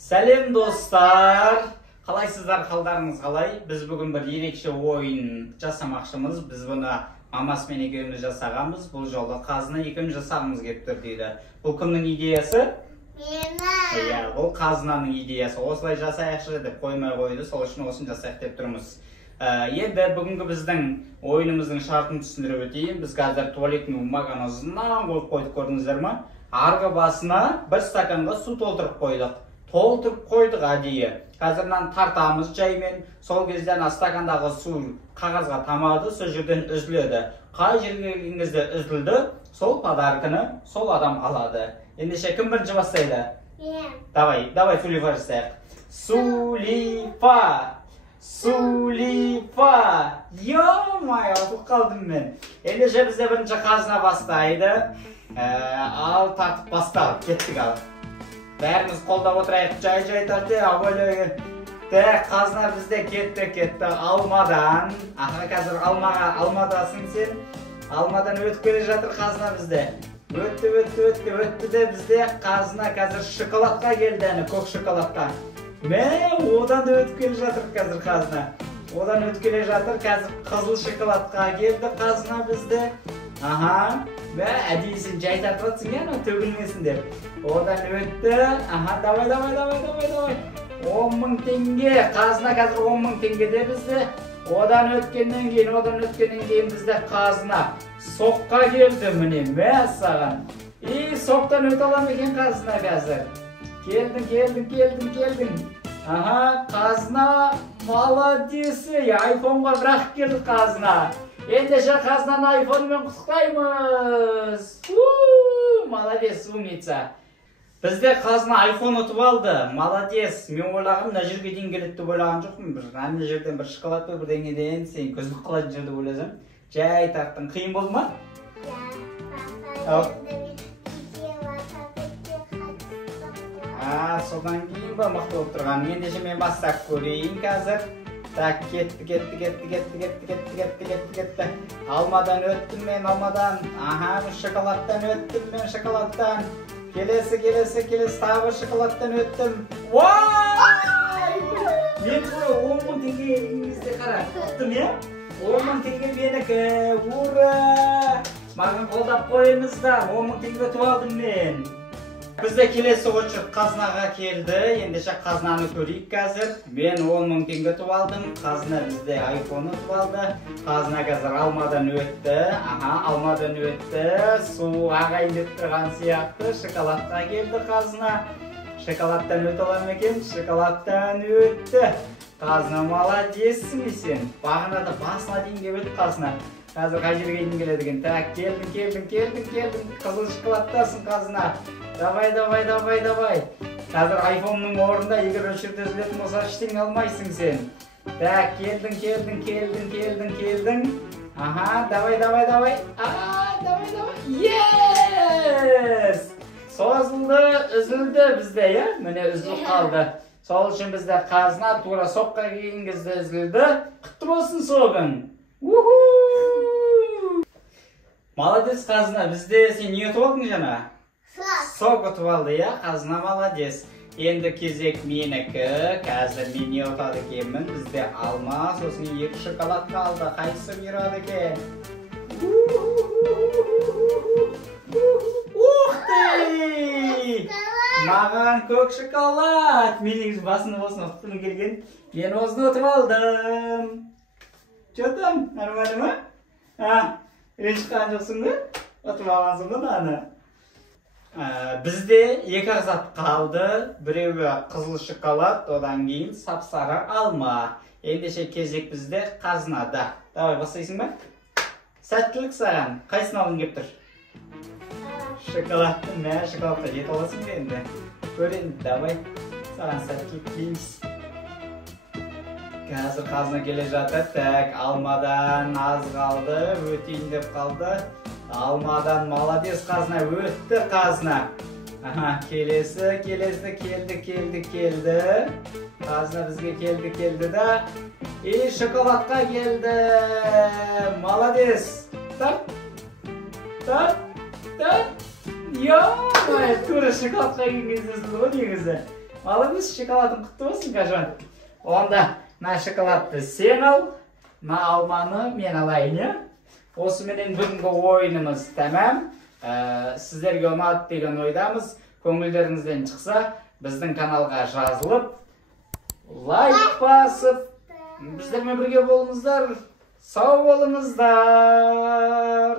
Сәлем достар. Қалайсыздар, қалдарыңыз қалай? Біз бүгін бір ерекше ойын жасамақшымыз. Біз бұны мамасымен екеуміз жасағанбыз. Бұл жолы қазына екеуміз жасағымыз келіп тұр дейді. Бұл кімнің идеясы? Менің. Иә, бұл қазынаның идеясы. Осылай жасайықшы деп қоймай қойды. Сол үшін осын жасайық деп тұрмыз. Енді бүгінгі біздің ойынымыздың шартын түсіндіріп өтейін. Біз қазір туалеттің бумаганы ұзынан қойып қойдық, көрдіңіздер ме? Арғы басына бір стаканға су толтырып қойдық. Толтырып қойдық әдейі. Қазірнан тартамыз жаймен. Сол кезден стакандағы су қағазға тамады, сол жерден үзіледі. Қай жерге келген кезде үзілді, сол подарканы сол адам алады. Ендеше кім бірінші бастайды? Мен. Давай Сулифа жасайық. Сулифа! Сулифа! Йо-май, ұтылып қалдым мен. Ендеше бізде бірінші қазына бастайды. Ал тартып басталып, кеттік ал. Бәріміз қолдап отырайық, жай тарты, абайлы. Қазына бізде кетті. Алмадан. Аха, қазір алмадасың сен. Алмадан өтіп келе жатыр қазына бізде. Өтті де бізде қазына қазір шоколадқа келді, көк шоколадқа. Одан да өтіп келе жатыр қазір қазына. Одан өтіп келе жатыр, қазір қызыл шоколадқа келді қазына бізде. Аха, әдейсін жай тартып атсың, төгілмесін деп. Одан өтті. Аха, давай. 10.000 теңге. Қазына қазір 10.000 теңгеде бізде. Одан өткеннен кейін бізде қазына соққа келді, міне, саған. Соқтан өте алам екен қазына қазір. Келдің. Аха, қазына молодесі. Айфонға бірақ келді қазына. Ендеше қазынаны айфонмен құттықтаймыз. Молодец, умница. Бізде қазына айфон ұтып алды. Молодец. Мен ойлағым, мына жерге дейін келеді деп ойлаған жоқпын. Ана жерден бір шоколад бір деңгеден сен көзбік қалатын жерде ойласам. Жай тарттың. Қиын болды ма? Содан кейін ба мықты болып тұрған. Ендеше мен бастап көрейін қазір. Так, кетті. Алмадан өттім мен, алмадан. Аха, шоколадтан өттім мен, шоколадтан. Келесі, тағы шоколадтан өттім. Вай! Мен ғой 10.000 теңге еліңізде қара. Құттым, 10.000 теңге менікі. Ура! Маған қолдап қойыңыздар. 10.000 теңге ұтып алдым мен. Бізде келесі очередь қазынаға келді. Ендеше қазынаны көрейік қазір. Мен 10.000 теңге ұтып алдым. Қазына бізде айфон ұтып алды. Қазына қазір алмадан өтті. Аха, алмадан өтті. Су ағайындеп тұрған сияқты. Шоколадқа келді қазына. Шоколадтан өте алам екен. Шоколадтан өтті. Қазына молодессің сен. Бағанада басына дейін келді қазына. Қазір қай жерге дейін келеді екен. Так, келдің. Қызыл шоколадтасың қазына. Давай. Қазір айфонның орнында егер өшірді үзілетін болса ештеңе алмайсың сен. Так, келдің. Аха, давай. Давай. Yes! Созылды, үзілді бізде, Міне үзіліп қалды. Сол үшін бізде қазына тура соққа келген кезде үзілді. Құтты болсын соғын. Молодец қазына, бізде сен не ұтып алдың жаңа? Сок ұтып алды, қазына молодец. Енді кезек менікі. Қазір мен не ұтады екенмін? Бізде алма, сосын 2 шоколад қалды. Қайсысы бұйырады екен? Ухты! Маған көк шоколад. Менің басында болсын ұтқым келген. Мен осыны ұтып алдым. Жотам, нормально ма? Ренжіқан жоқсың ба? Ұтып алғансың ба даны? Бізде 2 зат қалды. Біреуі қызыл шоколад, одан кейін сап-сары алма. Ендеше кезек бізде қазынада. Давай, бастайсың ба? Сәттілік саған. Қайсын алғың кеп тұр? Шоколадтың, шоколадқа жет аласың ба енді? Көрен, давай. Саған сәттілік дейміз. Қазір қазына келе жатыр. Так, алмадан аз қалды, өтейін деп қалды. Алмадан молодец қазына, өтті қазына. Аха, келесі, келді. Қазына бізге келді да. Шоколадқа келді. Молодец. Тарт. Тура шоколадқа келген кезде ғой негізі. Молодец, шоколадың құтты болсын, Кажан. Онда, мына шоколадты сен ал, мына алманы мен алайын, е? Осыменен бүгінгі ойынымыз тәмам. Сіздерге ұнады деген ойдамыз. Көңілдеріңізден шықса, біздің каналға жазылып, лайк басып, біздермен бірге болыңыздар. Сау болыңыздар.